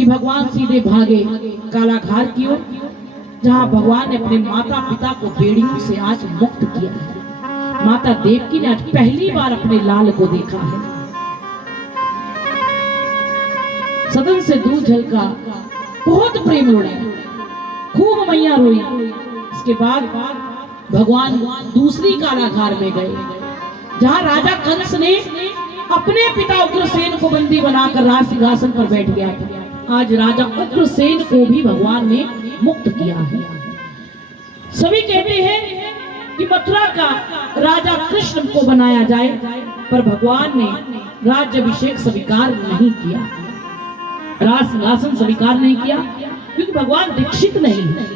कि भगवान सीधे भागे कालाघार की ओर, जहां भगवान ने अपने माता पिता को बेड़ियों से आज मुक्त किया है। माता देवकी ने आज पहली बार अपने लाल को देखा है। सदन से दूध झलका, बहुत प्रेम रोया, खूब मैया रोई। इसके बाद भगवान दूसरी कारागार में गए, जहां राजा कंस ने अपने पिता उग्रसेन को बंदी बनाकर राज सिंहासन पर बैठ गया था। आज राजा उग्रसेन को भी भगवान ने मुक्त किया है। सभी कहते हैं कि मथुरा का राजा कृष्ण को बनाया जाए, पर भगवान ने राज्याभिषेक स्वीकार नहीं किया, राज सिंहासन स्वीकार नहीं किया, क्योंकि भगवान दीक्षित नहीं है।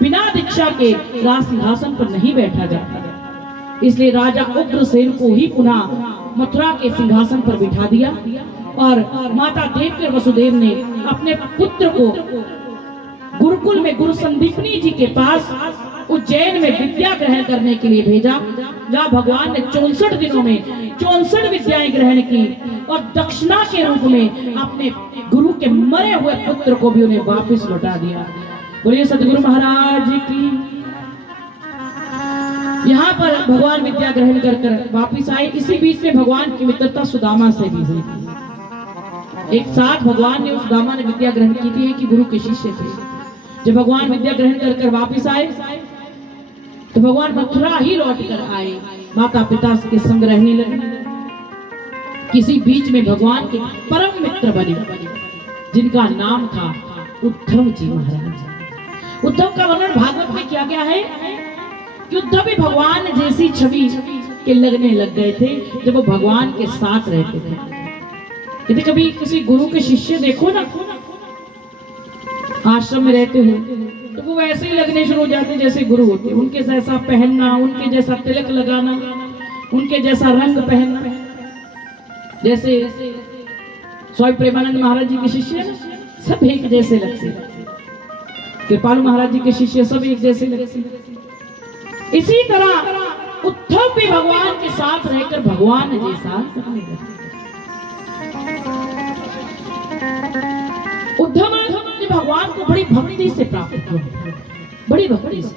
बिना दीक्षा के राज सिंहासन पर नहीं बैठा जाता। इसलिए राजा उग्रसेन को ही पुनः मथुरा के सिंहासन पर बिठा दिया और माता देवकी और वसुदेव ने अपने पुत्र को गुरुकुल में गुरु संदीपनी जी के पास उज्जैन में विद्या ग्रहण करने के लिए भेजा, जहाँ भगवान ने 64 दिनों में 64 विद्याएं ग्रहण की और दक्षिणा के रूप में अपने गुरु के मरे हुए पुत्र को भी उन्हें वापस लौटा दिया। बोलिए सतगुरु महाराज की। यहाँ पर भगवान विद्या ग्रहण कर वापिस आए। इसी बीच में भगवान की मित्रता सुदामा से भी हुई। एक साथ भगवान ने सुदामा ने विद्या ग्रहण की थी कि गुरु के शिष्य थे। जब भगवान विद्या ग्रहण कर वापिस आए तो भगवान मथुरा ही लौट कर आए, माता पिता के संग रहने लगे। किसी बीच में भगवान के परम मित्र बने, जिनका नाम था उद्धव जी महाराज। उद्धव का वर्णन भागवत में किया गया है कि उद्धव भी भगवान जैसी छवि के लगने लग गए थे जब वो भगवान के साथ रहते थे। यदि कभी किसी गुरु के शिष्य देखो ना, आश्रम में रहते हो, तो वो वैसे ही लगने शुरू हो जाते जैसे गुरु होते। उनके जैसा पहनना, उनके जैसा तिलक लगाना, उनके जैसा रंग पहनना। जैसे स्वामी प्रेमानंद महाराज जी के शिष्य सब एक जैसे लगते, कृपालु महाराज जी के शिष्य सब एक जैसे लगते। इसी तरह उद्धव भी भगवान के साथ रहकर भगवान जैसा लगने लगे। उद्धव ने भगवान को बड़ी भक्ति से प्राप्त किया, बड़ी भक्ति से।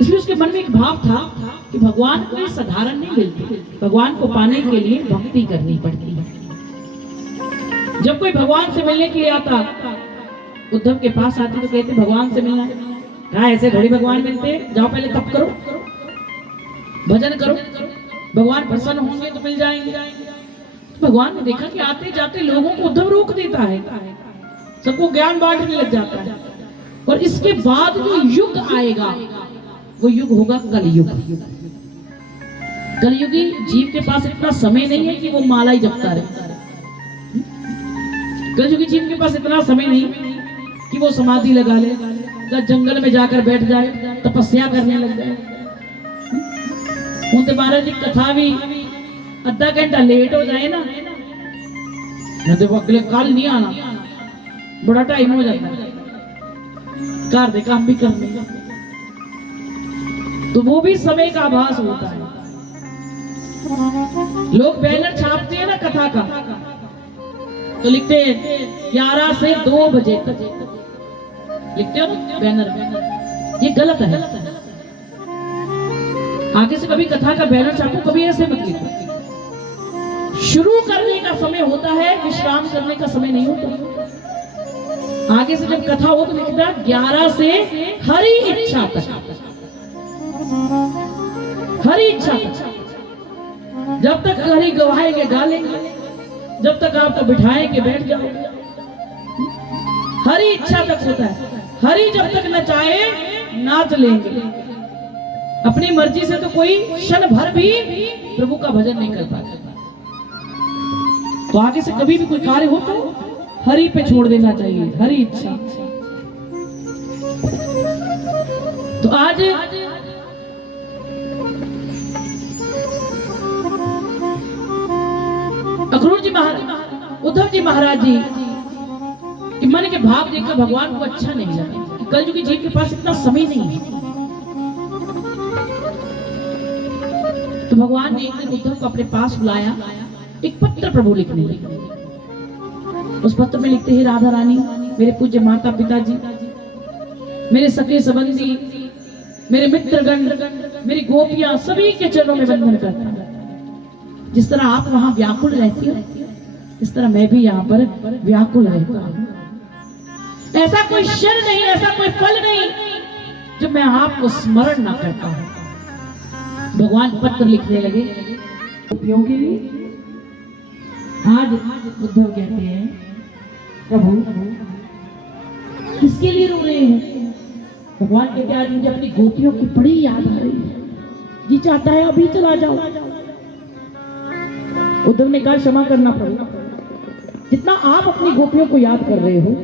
इसलिए उसके मन में एक भाव था कि भगवान कोई साधारण नहीं मिलते, भगवान को पाने के लिए भक्ति करनी पड़ती है। जब कोई भगवान से मिलने के लिए आता, उद्धव के पास आते तो कहते भगवान से मिलना है। कहा ऐसे थोड़ी भगवान मिलते, जाओ पहले तप करो, भजन करो, भगवान प्रसन्न होंगे तो मिल जाएंगे। तो भगवान ने देखा कि आते जाते लोगों को उद्धव रोक देता है, सबको ज्ञान बांटने लग जाता है। और इसके बाद जो युग आएगा वो युग होगा कलयुग। कलयुगी जीव के पास इतना समय नहीं है कि वो माला ही जपता रहे। कलयुगी जीव के पास इतना समय नहीं कि वो समाधि लगा ले, जंगल में जाकर बैठ जाए, तपस्या करने लग जाए। उनके महाराज जी कथा भी आधा घंटा लेट हो जाए ना, तो अगले कल नहीं आना, बड़ा टाइम हो जाता है, घर दे काम भी करने का, तो वो भी समय का आभास होता है। लोग बैनर छापते हैं ना कथा का, तो लिखते हैं 11 से 2 बजे तक लिखते हो ना बैनर, ये गलत है। आगे से कभी कथा का बैनर छापो, कभी ऐसे मत लिखो। शुरू करने का समय होता है, विश्राम करने का समय नहीं होता। आगे से जब कथा हो तो लिखता 11 से हरि इच्छा तक, हरि इच्छा तक। जब तक हरि गवाएंगे गा लेंगे, जब तक आपको बिठाएंगे बैठ जाओगे। हरि इच्छा तक होता है। हरि जब तक नचाए नाच लेंगे। अपनी मर्जी से तो कोई क्षण भर भी प्रभु का भजन नहीं कर पाता। तो आगे से कभी भी कोई कार्य हो तो हरि पे छोड़ देना चाहिए, हरि इच्छा। तो आज अक्रूर जी महाराज, उद्धव जी महाराज जी कि मन के भाव देखकर भगवान को अच्छा नहीं लगा कि कलयुगी जीव के पास इतना समय नहीं है। तो भगवान ने एक दिन उद्धव को अपने पास बुलाया, एक पत्र प्रभु लिखने लगे। उस पत्र में लिखते हैं, राधा रानी, मेरे पूज्य माता पिताजी, मेरे सगे संबंधी, मेरे मित्रगण, मेरी गोपियां, सभी के चरणों में वंदन करता हूं। जिस तरह आप वहां व्याकुल रहती हो, इस तरह मैं भी यहाँ पर व्याकुल रहता हूं। ऐसा कोई क्षण नहीं, ऐसा कोई पल नहीं जब मैं आपको स्मरण ना करता हूं। भगवान पत्र लिखने लगे गोपियों के लिए। आज उद्धव कहते हैं, प्रभु किसके लिए रो रहे हैं? भगवान कहते हैं, आज मुझे अपनी गोपियों की बड़ी याद आ रही है, जी चाहता है अभी चला जाओ। उद्धव ने कहा, क्षमा करना प्रभु, जितना आप अपनी गोपियों को याद कर रहे हो,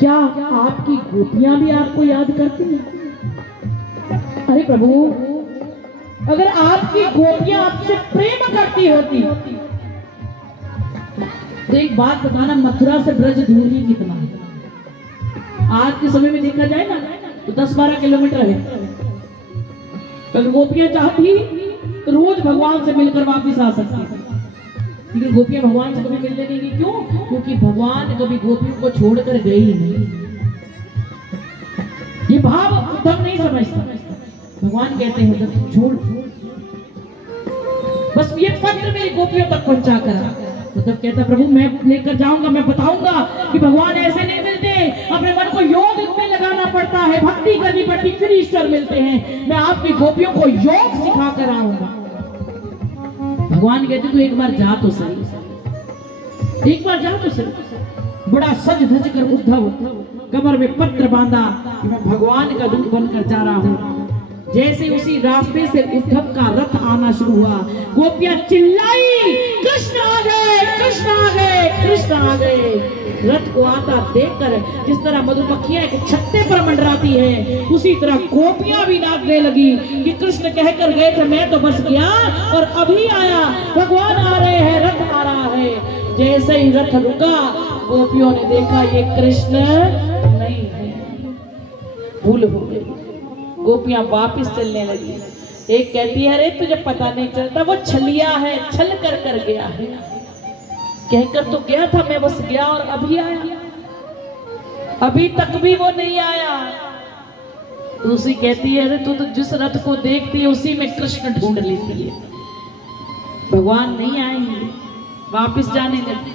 क्या आपकी गोपियां भी आपको याद करती हैं? अरे प्रभु, अगर आपकी गोपियां आपसे प्रेम करती होती तो एक बात बताना, मथुरा से ब्रज दूर ही कितना है? आज के समय में देखा जाए ना तो 10-12 किलोमीटर है। तो गोपियां चाहती तो रोज भगवान से मिलकर वापिस आ सकती, लेकिन गोपियां भगवान से कभी मिलने नहीं गई। क्यों? क्योंकि भगवान कभी गोपियों को छोड़कर गए ही नहीं। ये भाव उद्धव नहीं समझता। भगवान कहते हैं, जब तुम छोड़, बस ये पत्र मेरी गोपियों तक पहुंचा कर। उद्धव कहता, प्रभु मैं लेकर जाऊंगा, मैं बताऊंगा कि भगवान ऐसे नहीं मिलते, अपने मन को योग में लगाना पड़ता है, भक्ति करनी पड़ती, फिर ईश्वर मिलते हैं। मैं आपकी गोपियों को योग सिखा कर आऊंगा। भगवान कहते, तू एक बार जा तो सही, एक बार जा तो सही। बड़ा सज धज कर उद्धव कमर में पत्र बांधा कि मैं भगवान का दूत बनकर जा रहा हूँ। जैसे उसी रास्ते से उद्धव का रथ आना शुरू हुआ, गोपियां चिल्लाई, कृष्ण आ गए, कृष्ण आ गए, कृष्ण आ गए। रथ को आता देखकर जिस तरह मधुमक्खियां एक छत्ते पर मंडराती है, उसी तरह गोपियां भी नाचने लगी कि कृष्ण कहकर गए थे, मैं तो बस गया और अभी आया, भगवान आ रहे हैं, रथ आ रहा है। जैसे ही रथ रुका, गोपियों ने देखा ये कृष्ण नहीं है, भूल हो गई। गोपियां वापिस चलने लगी। एक कहती है, अरे तुझे पता नहीं चलता, वो छलिया है, छल कर कर गया है, कहकर तो गया था, मैं बस गया और अभी आया, अभी तक भी वो नहीं आया। दूसरी कहती है, अरे तू तो जिस रथ को देखती है उसी में कृष्ण ढूंढ लेती है, भगवान नहीं आएंगे, वापिस जाने लगी।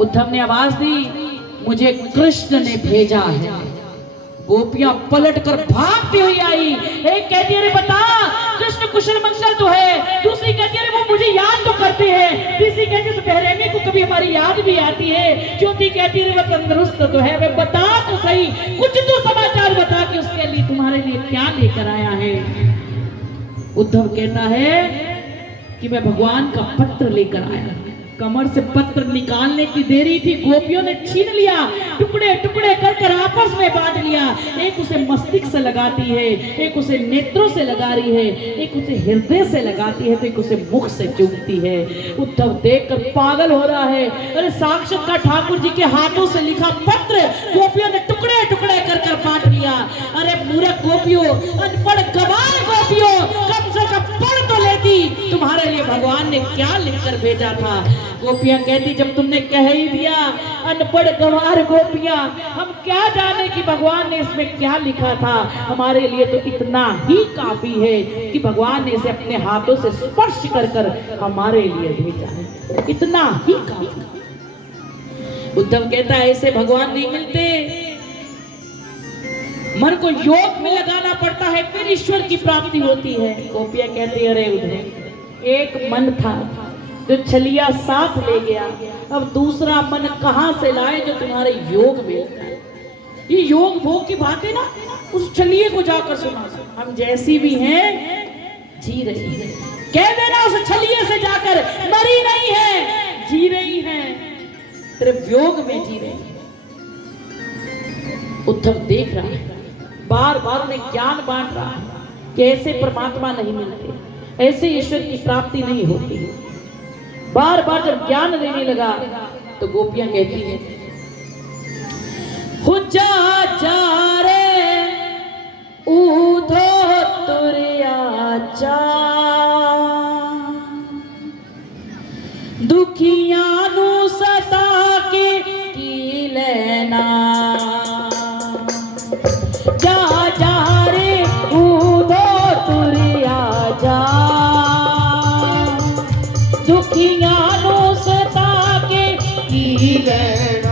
उद्धव ने आवाज दी, मुझे कृष्ण ने भेजा है। गोपियां पलट कर भागती हुई आई। एक कहती है, अरे बता कृष्ण कुशल मंगल तो है। दूसरी कहती है, वो मुझे याद तो करते हैं। तीसरी कहती है, बहरमे को कभी हमारी याद भी आती है। चौथी कहती है, वो तंदुरुस्त तो है। वे बता तो सही, कुछ तो समाचार बता कि उसके लिए तुम्हारे लिए क्या लेकर आया है। उद्धव कहता है कि मैं भगवान का पत्र लेकर आया। कमर से पत्र निकालने की देरी थी, गोपियों ने छीन लिया, टुकड़े टुकड़े कर कर आपस में बांट लिया। एक उसे मस्तिष्क से लगाती है, एक उसे नेत्रों से लगा रही है, एक उसे हृदय से लगाती है, तो एक उसे मुख से चूमती है। उद्धव देखकर पागल हो रहा है। अरे साक्षात का ठाकुर जी के हाथों से लिखा पत्र गोपियों ने टुकड़े टुकड़े कर कर बांट लिया। अरे मूर्ख गोपियों, अनपढ़ गवार गोपियों, कम से कम पढ़ तो लेती, तुम्हारे लिए भगवान ने क्या लिखकर भेजा था। गोपियां कहती, जब तुमने कह ही दिया, अनपढ़ गंवार गोपियां, हम क्या जाने कि भगवान ने इसमें क्या लिखा था। हमारे लिए तो इतना ही काफी है कि भगवान ने इसे अपने हाथों से स्पर्श कर कर हमारे लिए भेजा है, इतना ही काफी। उद्धव कहता है, ऐसे भगवान नहीं मिलते, मन को योग में लगाना पड़ता है, फिर ईश्वर की प्राप्ति होती है। गोपियां कहती है, अरे उद्धव, एक मन था जो छलिया साथ ले गया, अब दूसरा मन कहां से लाए जो तुम्हारे योग में। ये योग भोग की बात है ना, उस छलिए को जाकर सुना। हम जैसी भी हैं जी रही है, कह देना उस छलिए से जाकर, मरी नहीं है, जी रही है, सिर्फ योग में जी रही है। उद्धव देख रहा है, बार बार उन्हें ज्ञान बांट रहा है कि ऐसे परमात्मा नहीं मिलते, ऐसे ईश्वर की प्राप्ति नहीं होती। बार बार जब ज्ञान देने लगा तो गोपियां कहती हैं, हो जा जा रे उधो तुरिया जा, दुखियां नू सता लेना